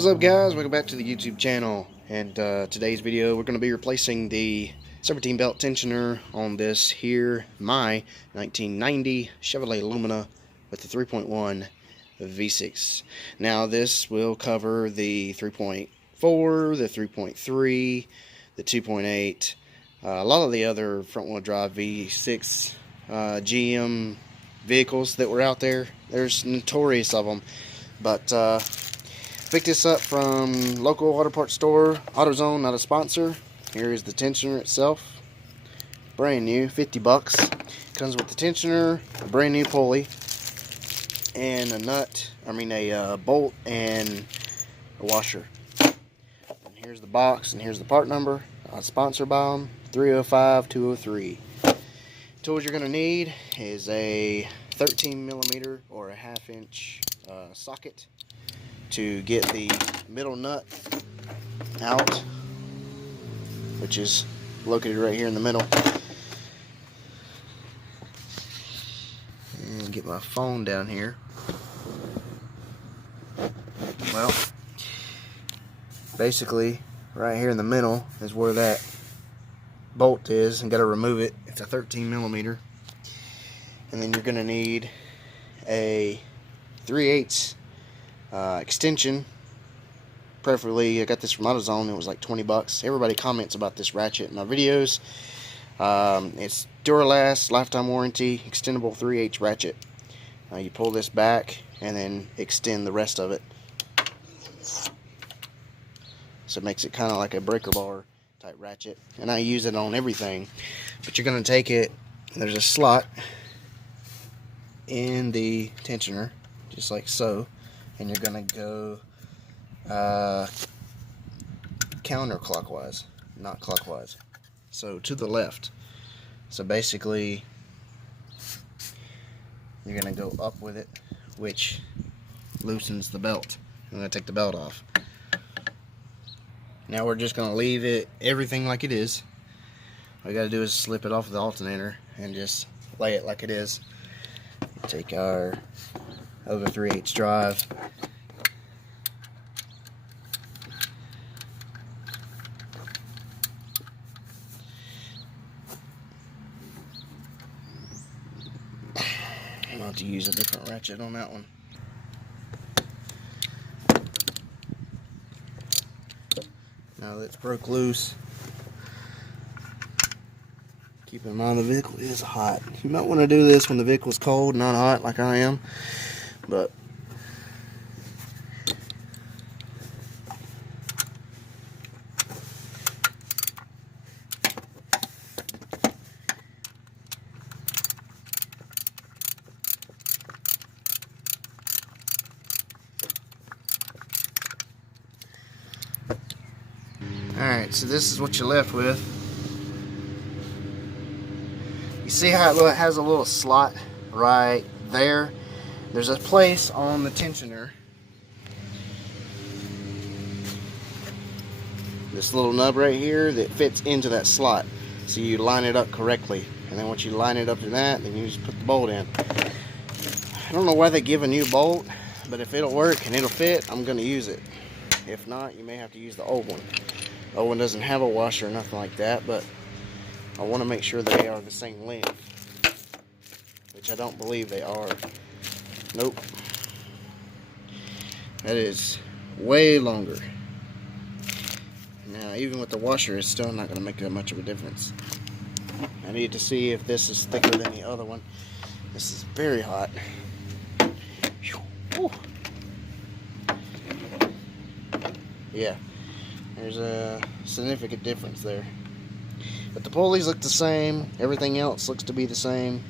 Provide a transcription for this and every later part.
What's up, guys? Welcome back to the YouTube channel. And today's video, we're going to be replacing the Serpentine belt tensioner on this here, my 1990 Chevrolet Lumina with the 3.1 V6. Now this will cover the 3.4, the 3.3, the 2.8, a lot of the other front-wheel drive V6 GM vehicles that were out there. There's notorious of them, but picked this up from local auto parts store, AutoZone, not a sponsor. Here is the tensioner itself, brand new, 50 bucks. Comes with the tensioner, a brand new pulley, and a bolt and a washer. And here's the box, and here's the part number. Sponsored by them, 305-203. Tools you're going to need is a 13mm or a 1/2 inch socket to get the middle nut out, which is located right here in the middle. And get my phone down here. Well, basically right here in the middle is where that bolt is, and got to remove it. It's a 13mm. And then you're going to need a 3/8 extension, preferably. I got this from AutoZone. It was like 20 bucks. Everybody comments about this ratchet in my videos. It's Duralast, lifetime warranty, extendable 3/8 ratchet. You pull this back and then extend the rest of it, so it makes it kind of like a breaker bar type ratchet. And I use it on everything. But you're going to take it, there's a slot in the tensioner, just like so. And you're going to go counterclockwise, not clockwise. So to the left. So basically, you're going to go up with it, which loosens the belt. I'm going to take the belt off. Now we're just going to leave it, everything like it is. All you got to do is slip it off of the alternator and just lay it like it is. Take our other 3/8 drive. I'm going to use a different ratchet on that one. Now that it's broke loose, keep in mind the vehicle is hot. You might want to do this when the vehicle's cold, not hot like I am. But alright, so this is what you're left with. You see how it has a little slot right there? There's a place on the tensioner, this little nub right here, that fits into that slot. So you line it up correctly, and then once you line it up to that, then you just put the bolt in. I don't know why they give a new bolt, but if it'll work and it'll fit, I'm going to use it. If not, you may have to use the old one. The old one doesn't have a washer or nothing like that, but I want to make sure they are the same length, which I don't believe they are. Nope. That is way longer. Now, even with the washer, it's still not going to make that much of a difference. I need to see if this is thicker than the other one. This is very hot. Whew. Yeah, there's a significant difference there. But the pulleys look the same. Everything else looks to be the same.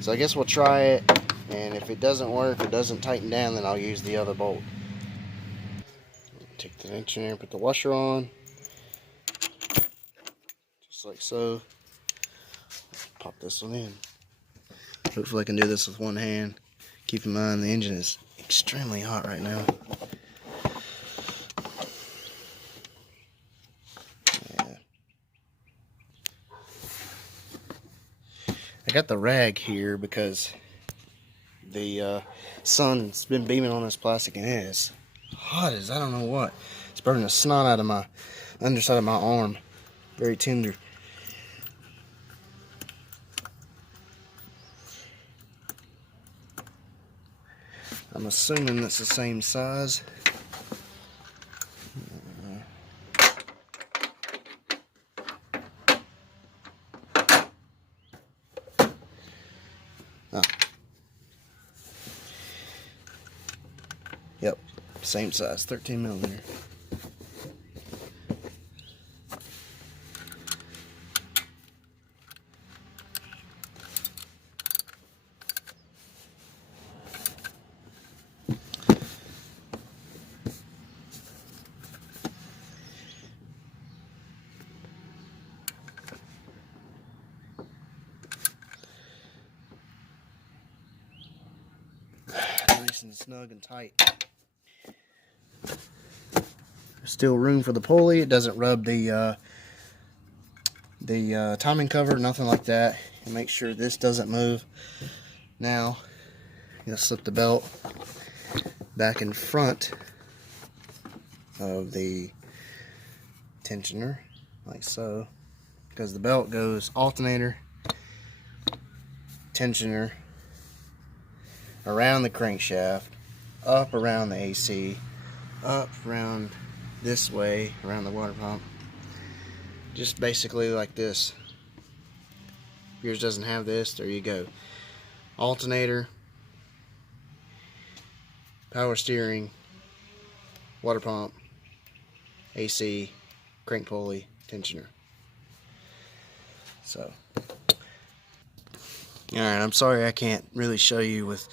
So I guess we'll try it. And if it doesn't work or doesn't tighten down, then I'll use the other bolt. Take the tensioner and put the washer on. Just like so. Pop this one in. Hopefully I can do this with one hand. Keep in mind the engine is extremely hot right now. I got the rag here because the sun's been beaming on this plastic, and it is hot as I don't know what. It's burning the snot out of my underside of my arm. Very tender. I'm assuming that's the same size. Oh. Yep, same size, 13 millimeter. Nice and snug and tight. There's still room for the pulley. It doesn't rub the timing cover, nothing like that. And make sure this doesn't move. Now, you'll slip the belt back in front of the tensioner, like so, because the belt goes alternator, tensioner, around the crankshaft, up around the AC, up around this way, around the water pump. Just basically like this. Yours doesn't have this, there you go. Alternator, power steering, water pump, AC, crank pulley, tensioner. So, alright, I'm sorry I can't really show you with,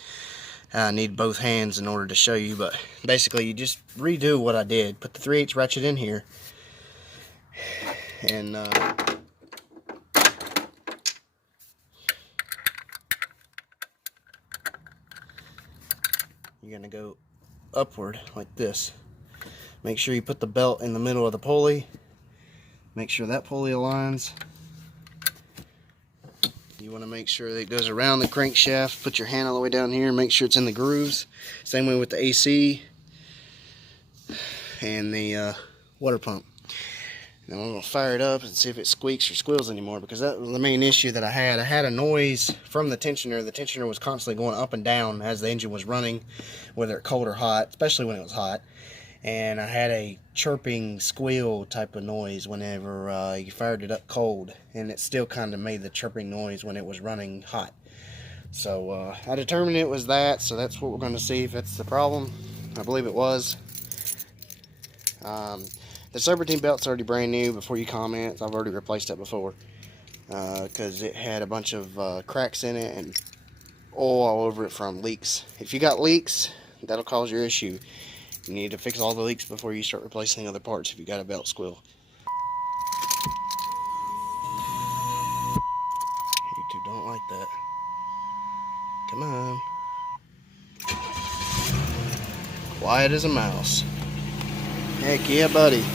I need both hands in order to show you, but basically you just redo what I did. Put the 3/8 ratchet in here, and you're going to go upward like this. Make sure you put the belt in the middle of the pulley. Make sure that pulley aligns. You want to make sure that it goes around the crankshaft. Put your hand all the way down here and make sure it's in the grooves. Same way with the AC and the water pump. Now I'm going to fire it up and see if it squeaks or squeals anymore, because that was the main issue that I had. I had a noise from the tensioner. The tensioner was constantly going up and down as the engine was running, whether it's cold or hot, especially when it was hot. And I had a chirping squeal type of noise whenever you fired it up cold, and it still kind of made the chirping noise when it was running hot. So I determined it was that, so that's what we're going to see if that's the problem. I believe it was. The Serpentine belt's already brand new. Before you comment, I've already replaced it before, because it had a bunch of cracks in it and oil all over it from leaks. If you got leaks, that'll cause your issue. You need to fix all the leaks before you start replacing other parts if you got a belt squeal. YouTube don't like that. Come on. Quiet as a mouse. Heck yeah, buddy.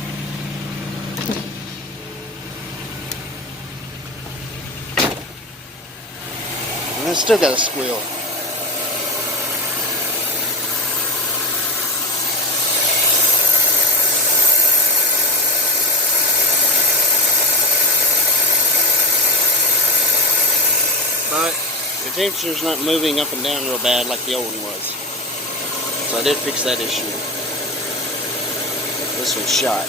And it's still got a squeal. But the temperature's not moving up and down real bad like the old one was. So I did fix that issue. This one's shot.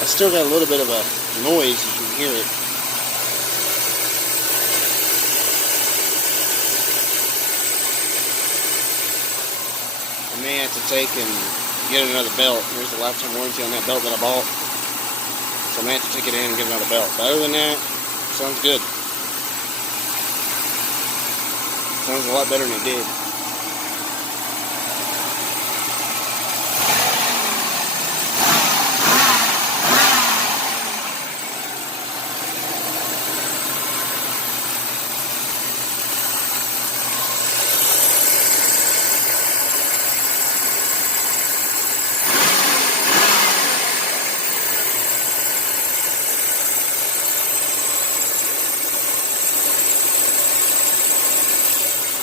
I still got a little bit of a noise, you can hear it. I may have to take and get another belt. Here's the lifetime warranty on that belt that I bought. So I may have to take it in and get another belt. But other than that, sounds good. Sounds a lot better than it did.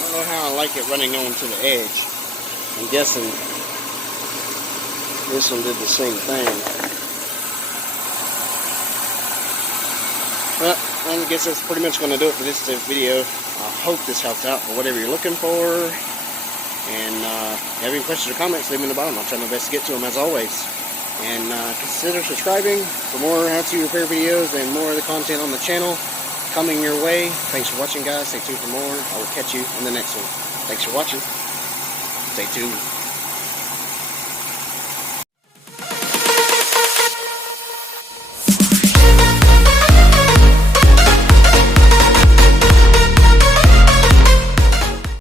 I don't know how I like it running on to the edge. I'm guessing this one did the same thing. Well, I guess that's pretty much going to do it for this video. I hope this helps out for whatever you're looking for. And if you have any questions or comments, leave them in the bottom. I'll try my best to get to them as always. And consider subscribing for more how-to repair videos and more of the content on the channel coming your way. Thanks for watching, guys. Stay tuned for more. I will catch you in the next one. Thanks for watching. Stay tuned.